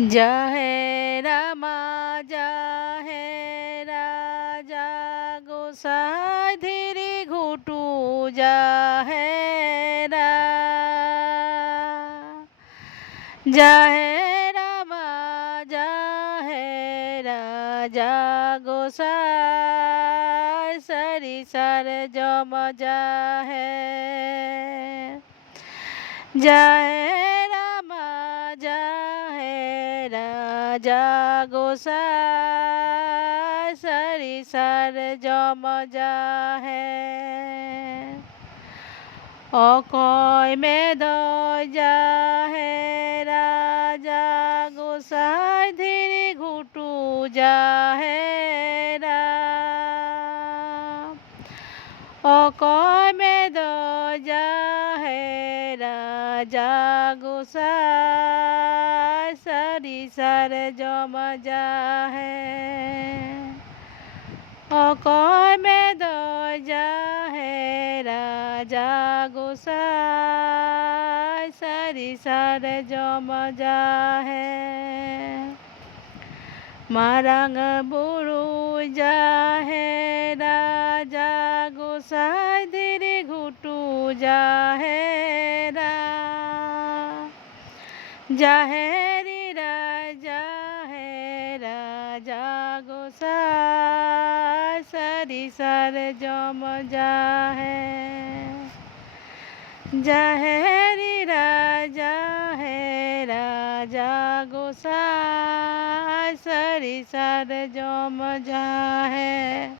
जय रामा जय राजा गोसाई धीरे घुटू जय रा जय रामा जय राजा गोसाई सरी सर जम जय जय रामा जय राजा गोसाई सरी सर जम जय অকয় মেদ যাহে রাজা গোসাই ধীরে ঘুটু যাহে অকয় মেদ যাহে রাজা গোসাই সারি সার জম যাহে অকয় মেদ যাহে রাজা গোসাই সারি সার জম যাহে মারাং বুড়ু যাহে রাজা গোসাই ধীরে ঘুটু যাহে জাহেরি রাজা হে রাজা গোসাই সারি সার জম যাহে জাহেরি রাজা হে রাজা গোসাই সারি সার জম যাহে।